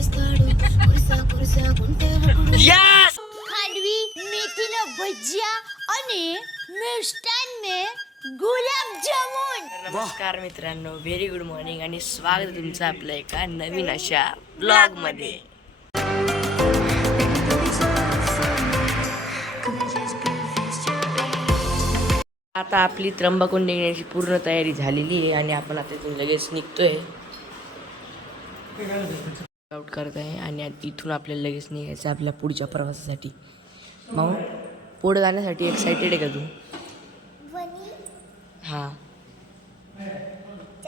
Yes khandvi मेथीनं भजिया आणि मिष्टान गुलाबजामुन. नमस्कार मित्रांनो, व्हेरी गुड मॉर्निंग आणि स्वागत आहे तुमचं आपल्या एका नवीन अशा ब्लॉग मध्ये. आता आपली त्र्यंबकुंड निघण्याची पूर्ण तयारी झालेली आहे आणि आपण आता इथून लगेच निघतोय. आउट करत आहे आणि इथून आपल्याला लगेच निघायचं आपल्या पुढच्या प्रवासासाठी. मग पुढे जाण्यासाठी एक्साइटेड आहे का तू? हां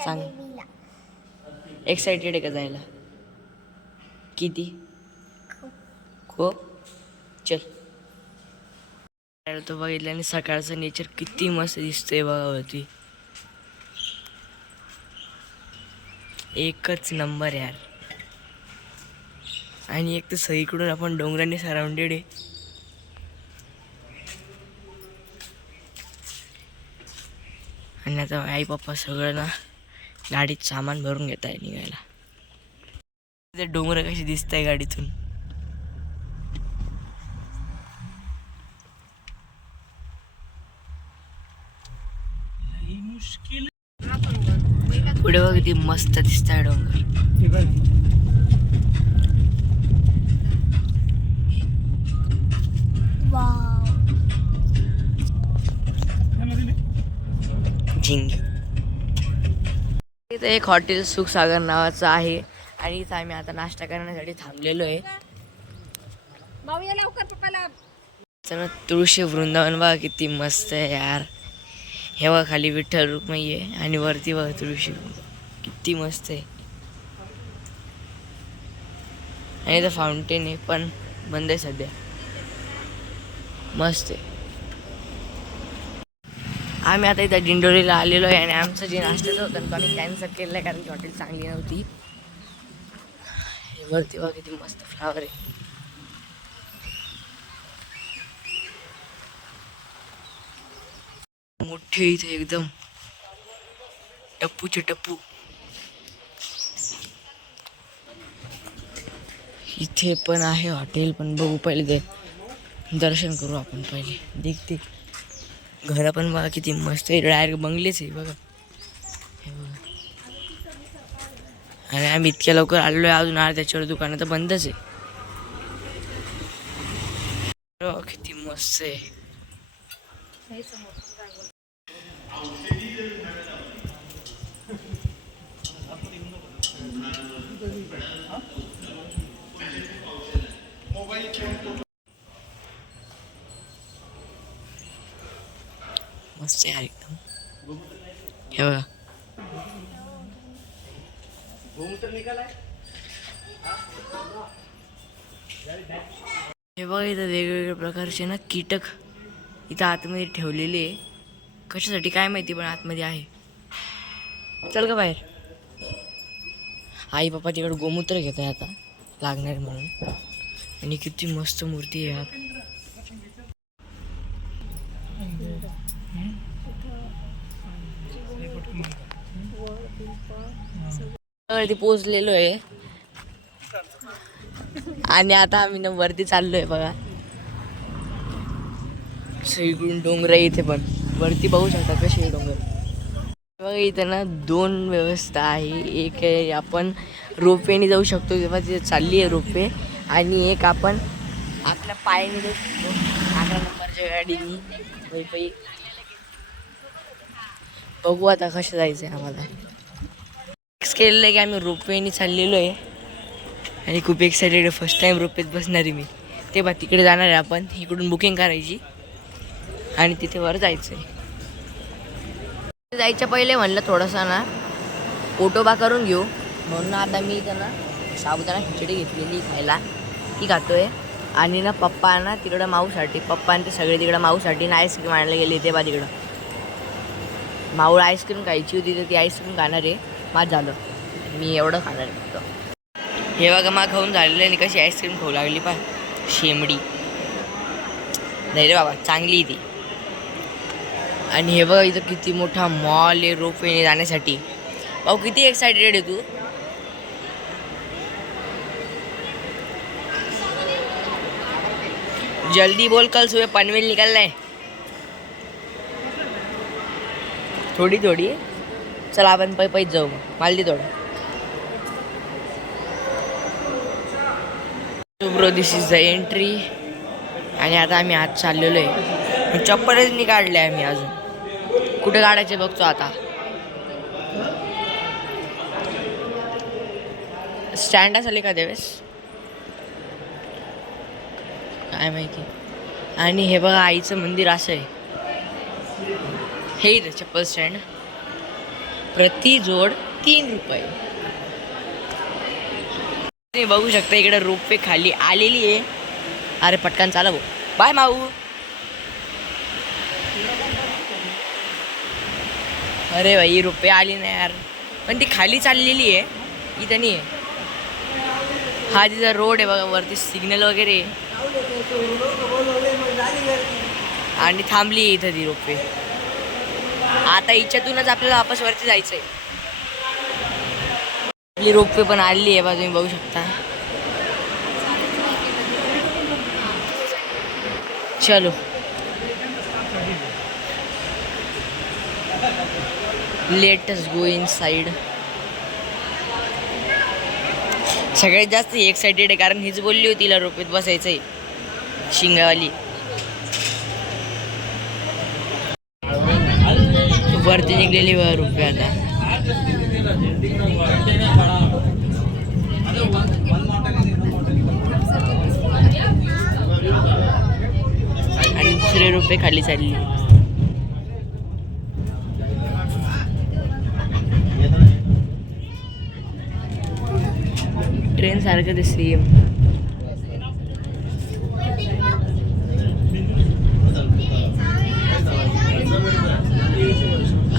सांग, एक्साइटेड आहे का जायला? किती? खूप. चल. तो बघितलं आणि सकाळचं नेचर किती मस्त दिसतंय बघावरती. एकच नंबर यार. आणि एक तर सगळीकडून आपण डोंगरांनी सराउंडेड आहे. आणि आता आई पप्पा सगळं ना गाडीत सामान भरून घेत आहे निघायला. ते डोंगर कशी दिसत आहे गाडीतून. पुढे बघ किती मस्त दिसत आहे डोंगर. झिंग. इथं एक हॉटेल सुखसागर नावाचं आहे आणि इथं आम्ही आता नाश्ता करण्यासाठी थांबलेलो आहे. चला, तुळशी वृंदावन बघा किती मस्त आहे यार. हे बघा खाली विठ्ठल रुक्मिणी आहे आणि वरती बघा तुळशी किती मस्त आहे. आणि इथं फाउंटेन आहे पण बंद आहे सध्या. मस्त आहे. आम्ही आता इथं दिंडोरीला आलेलो आहे आणि आमचं जे नाश्त्याचं होतं तो आम्ही कॅन्सल केलं आहे कारण की हॉटेल चांगली नव्हती. वरती बघा किती मस्त फ्लावर आहे. मोठे इथे एकदम टप्पूचे टप्पू. इथे पण आहे हॉटेल पण बघू पहिले ते दर्शन करू आपण पहिले. देखते घर पण बघा किती मस्त आहे. डायरेक्ट बंगलेच आहे बघा. हे बघा. आणि आम्ही इतक्या लवकर आलेलो आहे अजून त्याच्यावर दुकानं तर बंदच आहे. किती मस्त आहे. मस्त आहे एकदम. हे बघा हे बघा इथं वेगवेगळ्या प्रकारचे ना कीटक इथं आतमध्ये ठेवलेले आहे. कशासाठी काय माहिती पण आतमध्ये आहे. चल का बाहेर. आई पप्पा तिकडे गोमूत्र घेत आहे आता लागणार म्हणून. आणि किती मस्त मूर्ती आहे यार. वरती पोचलेलो आहे आणि आता आम्ही ना वरती चाललोय बघा. सगळीकडून डोंगर आहे इथे पण वरती बघू शकता कसे डोंगर बघा. इथं ना दोन व्यवस्था आहे. एक आहे आपण रोपवेने जाऊ शकतो तेव्हा तिथे चालली आहे रोपवे. आणि एक आपण आपल्या पायाने जाऊ शकतो 11 नंबरच्या गाडीने वैपई. बघू आता कसं जायचं आहे आम्हाला. फिक्स केलेलं आहे की आम्ही रोपवेने चाललेलो आहे आणि खूप एक्सायटेड आहे. फर्स्ट टाईम रोपवेत बसणार आहे मी. ते बा तिकडे जाणार आहे आपण. इकडून बुकिंग करायची आणि तिथे वर जायचं आहे. जायच्या पहिले म्हणलं थोडंसं ना पोटोबा करून घेऊ म्हणून आता मी त्यांना साबुदाणा खिचडी घेतलेली खायला ती खातोय. आणि ना पप्पा ना तिकडं माऊसाठी पप्पा आणि ते सगळे तिकडं माऊसाठी ना आईस्क्रीम आणायला गेले. ते बा तिकडं माऊला आईस्क्रीम खायची होती तर ती आईस्क्रीम खाणार आहे. माझं झालं मी एवढं खाणार आहे फक्त. हे बघा मा खाऊन झालेलं आणि कशी आईस्क्रीम खाऊ लागली पा शेमडी. नाही रे बाबा चांगली ती. आणि हे बघा इथं किती मोठा मॉल आहे रोपवेने जाण्यासाठी. भाऊ किती एक्सायटेड आहे तू? जल्दी बोल, कल सुबह पनवेल निकलना है. थोडी थोडी. चल आपण पैच जाऊ मग. मला दे थोडं. Bro this is the entry. आणि आता आम्ही आज चाललेलो आहे. चप्पलच नाही काढले आम्ही अजून. कुठे काढायचे बघतो आता. स्टँड असेल का त्यावेळेस काय माहिती. आणि हे बघा आईचं मंदिर असं आहे. हे इथं चप्पल स्टँड. प्रति जोड 3 रुपये. तुम्ही बघू शकता इकडे रोपवे खाली आलेली आहे. अरे पटकन चाला भाऊ. बाय माऊ. अरे भाई रुपये आली नाही यार. पण ती खाली चाललेली आहे, इथं नाही आहे. हा तिचा रोड आहे बघा, वरती सिग्नल वगैरे. आणि थांबली इथं ती रोपवे. आता इच्छातूनच आपल्याला वापस वरती जायचंय. आपली रोपवे पण आलेली आहे बघा, तुम्ही बघू शकता. चलो लेटस गो इन साइड. सगळ्यात जास्त एक्साइटेड आहे कारण हीच बोलली होती तिला रोपेत बसायचंय, शिंगावाली. वरती निघलेली रोपे आता. आणि दुसरे रोपे खाली चालली. ट्रेन सारखं ते सेम.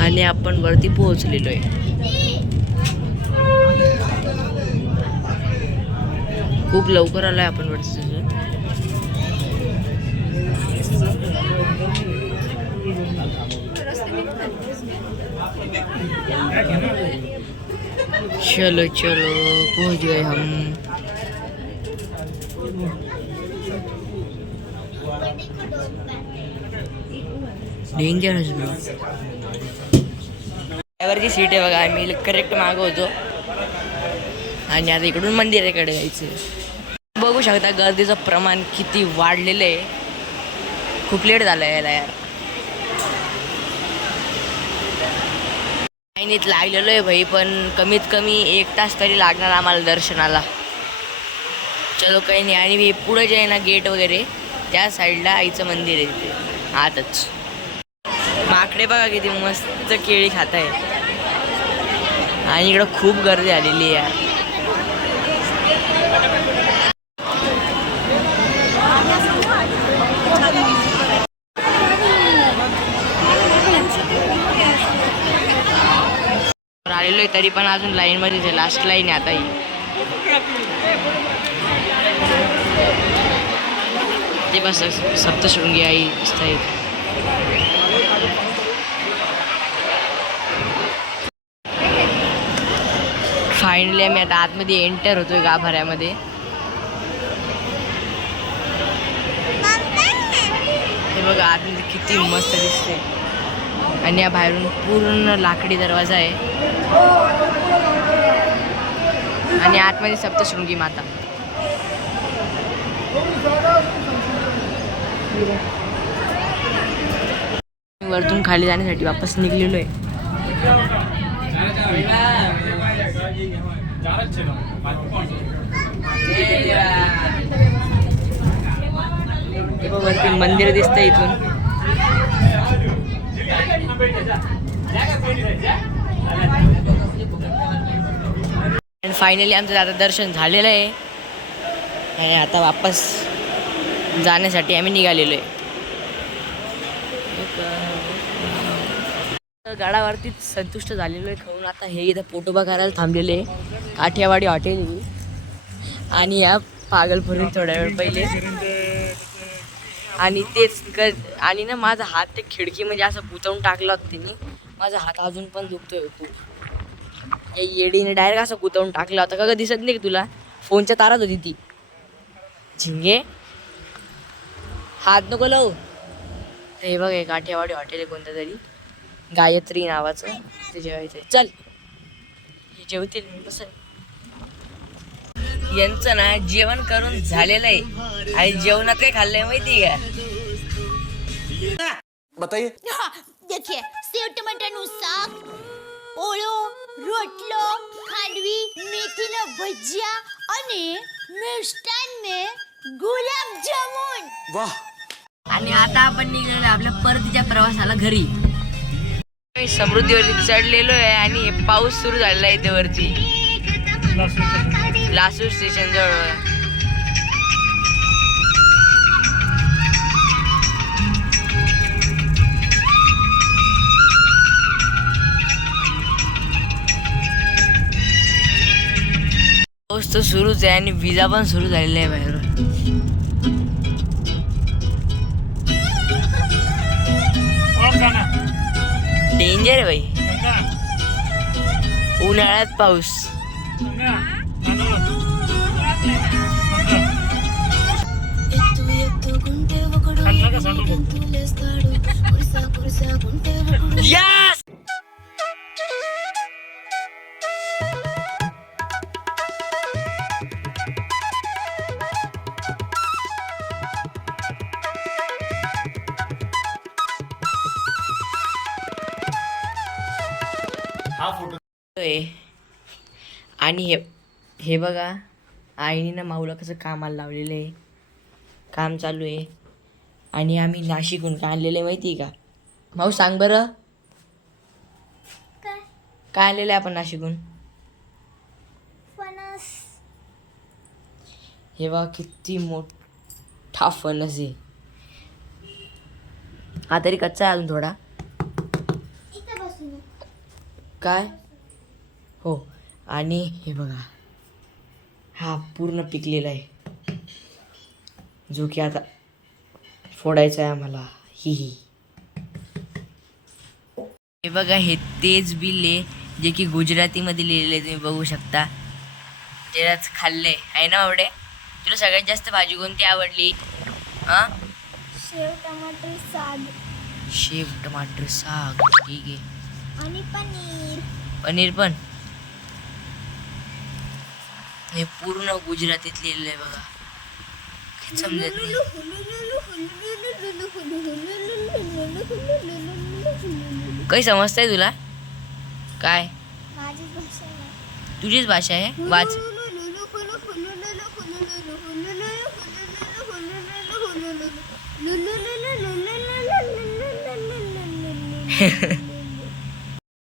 आणि आपण वरती पोहोचलेलो आहे. खूप लवकर आलोय आपण वरती. चलो चलो पहुंच गए हम. Dangerous bro. ड्रायव्हरची सीट आहे बघा. आम्ही करेक्ट मागं होतो. आणि आता इकडून मंदिराकडे जायचं. बघू शकता गर्दीचं प्रमाण किती वाढलेलं आहे. खूप लेट झालं यायला यार. लाईनीत लागलेलो आहे भाई, पण कमीत कमी 1 तास तरी लागणार आम्हाला दर्शनाला. चलो काही नाही. आणि पुढे जे आहे ना गेट वगैरे, त्या साईडला आईचं मंदिर आहे तिथे आतच. माकडे बघा किती मस्त केळी खात आहे. आणि इकडं खूप गर्दी आलेली आहे यार. आलेलो आहे तरी पण अजून लाईन मध्ये लास्ट लाईन आहे आता ही. ते बस सप्तशृंगी आई दिसत. फायनली आम्ही आता आतमध्ये एंटर होतोय गाभाऱ्यामध्ये. हे बघा आतमध्ये किती मस्त दिसते. आणि या बाहेरून पूर्ण लाकडी दरवाजा आहे. आणि आतमध्ये सप्तशृंगी माता. वरतून खाली जाण्यासाठी वापस निघलेलो आहे. वरती मंदिर दिसतंय इथून. आणि फायनली आमचं आता दर्शन झालेलं आहे. आणि आता वापस जाण्यासाठी आम्ही निघालेलो आहे. गाडावरतीच संतुष्ट झालेलो आहे खाऊन. आता हे इथं पोटोबा करायला थांबलेले आहे. काठियावाडी हॉटेल. आणि या पागलपुरी थोड्या वेळ पहिले. आणि तेच आणि ना माझा हात ते खिडकी म्हणजे असं पुतवून टाकला होता त्यांनी. माझा हात अजून पण दुखतोय खूप. या येडीने डायरेक्ट असं कुतवून टाकला होता. का दिसत नाही का तुला? फोनच्या तारात होती ती. झिंगे हात नको लावू. हे बघ हे काठेवाडी हॉटेल आहे कोणतं तरी, गायत्री नावाचं, ते जेवायचं आहे. चल हे जेवतील, मी बसेल. यांचं ना जेवण करून झालेलं आहे आणि जेवणात काय खाल्लंय माहिती आहे का? बताइए. हा, देखिए सेव टमाटरનું શાક, ઓળો, રોટલો, ખાંડવી, મેથીના ભજીયા અને મિષ્ટાન में गुलाब जामुन. वाह. आणि आता आपण निघालो आपल्या परतीच्या प्रवासाला घरी. मी समृद्धीवरती चढलेलो आहे आणि पाऊस सुरू झालेला आहे इथे वरती लासूर स्टेशन जवळ. पाऊस तर सुरूच आहे आणि विजा पण सुरू झालेला आहे बाहेर. डेंजर आहे भाई, उन्हाळ्यात पाऊस. Yes! आणि हे बघा आईने ना माऊला कसं कामाला लावलेलं आहे, काम चालू आहे. आणि आम्ही नाशिकहून काय आणलेलं आहे माहिती आहे का? माऊ सांग बरं, काय आणलेलं आहे आपण नाशिकहून? फणस. हे बघा किती मोठा फणस आहे. हा तरी कच्चा आहे अजून थोडा. इथं बसून काय हो. आणि हे बघा हा पूर्ण पिकलेला आहे, जो की आता फोडायचा आहे आम्हाला. ही हे बघा हे तेच बिल आहे जे की गुजरातीमध्ये लिहिलेलं आहे, तुम्ही बघू शकता. त्यालाच खाल्ले आहे ना आवडे. तुला सगळ्यात जास्त भाजी कोणती आवडली? हां, शेव टमाटर साग शेव टमाटर साग. ठीक आहे. आणि पनीर. पनीर पण. हे पूर्ण गुजरातीत लिहिलेलं आहे बघा, काही समजत नाही. काही समजतंय तुला? काय माझीच भाषा आहे. तुझीच भाषा आहे? वाच.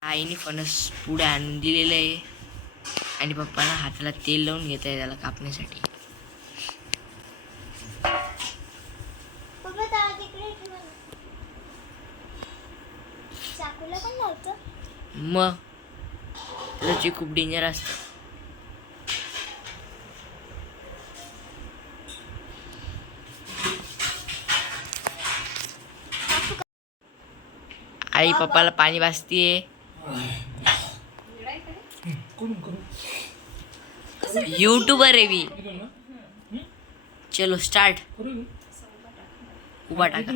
आईने फणस पुढे आणून दिलेलं आहे आणि पप्पाला हाताला तेल लावून घेत आहे त्याला कापण्यासाठी. पप्पा त्या तिकडे ठेवा. चाकूला पण लावतो. मग त्याची खूप डेंजर असतं. आई पप्पाला पाणी वाजतीये. यूट्यूबर आहे मी. चलो स्टार्ट. उभा टाका.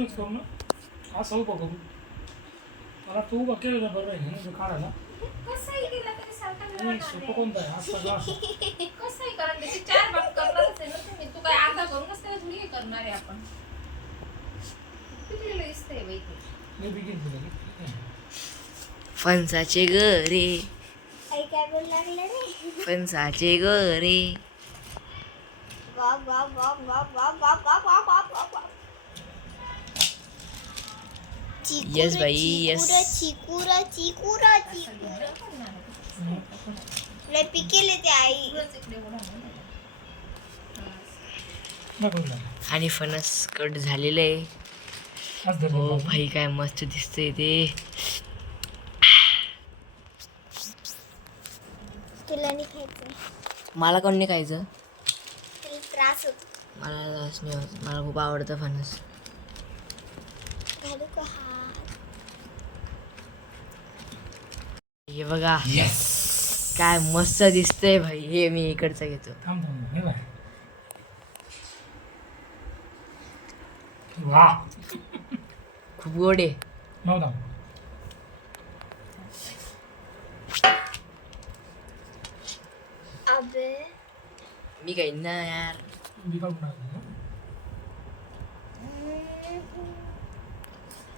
फणसाचे गरे, आई काय बोल लागलं रे? फणसाचे गरे. Wow wow wow wow wow wow wow wow wow wow wow. Yes, भाई, yes. चिकुरा चिकुरा चिकुरा. लय पिकेले ते आई. आणि फणस कट झालेलं आहे. हो भाई काय मस्त दिसतंय ते. तुला नाही खायचं. मला कोण नाही खायचं. तुला त्रास होतो. मला त्रास नाही होत, मला खूप आवडतं फणस. घालू का हात? हे बघा काय मस्त दिसतंय भाई. हे मी इकडचा घेतो. वा खूप गोड आहे. नव्हता अबे मी काही ना यार. मी काय म्हणतो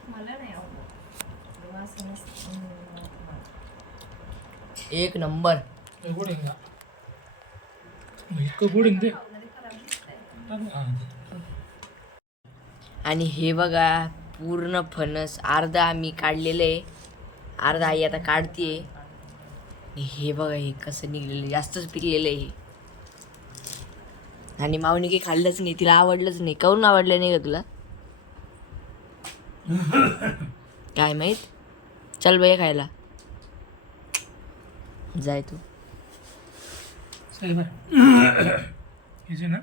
मला नाही आवडत वास नसतं. एक नंबर. गोड आहे का इतकं गोड आहे ना ते खराब दिसतंय. हां. आणि हे बघा पूर्ण फणस अर्धा आम्ही काढलेलं आहे, अर्धा आई आता काढतीये. आणि हे बघा हे कसं निघलेलं जास्तच पिकलेलं आहे हे. आणि माऊनी काही खाल्लंच नाही, तिला आवडलंच नाही. काहून आवडलं नाही का तुला? काय माहित. चल बाई खायला जाय तू. साहेब हे जे ना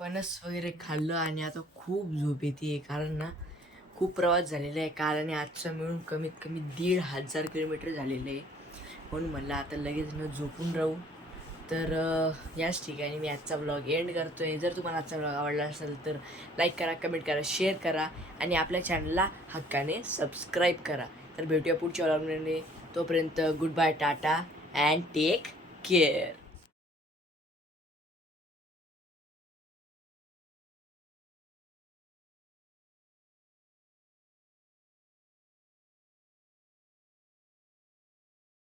फणस वगैरे खाल्लं आणि आता खूप झोप येते, कारण ना खूप प्रवास झालेला आहे काल आणि आजचा मिळून कमीत कमी 1,500 किलोमीटर झालेलं आहे. म्हणून म्हणलं आता लगेच न झोपून राहू. तर याच ठिकाणी मी आजचा ब्लॉग एंड करतो आहे. जर तुम्हाला आजचा ब्लॉग आवडला असेल तर लाईक करा, कमेंट करा, शेअर करा आणि आपल्या चॅनलला हक्काने सबस्क्राईब करा. तर भेटूया पुढच्या ब्लॉगमध्ये. तोपर्यंत good bye, tata and take care.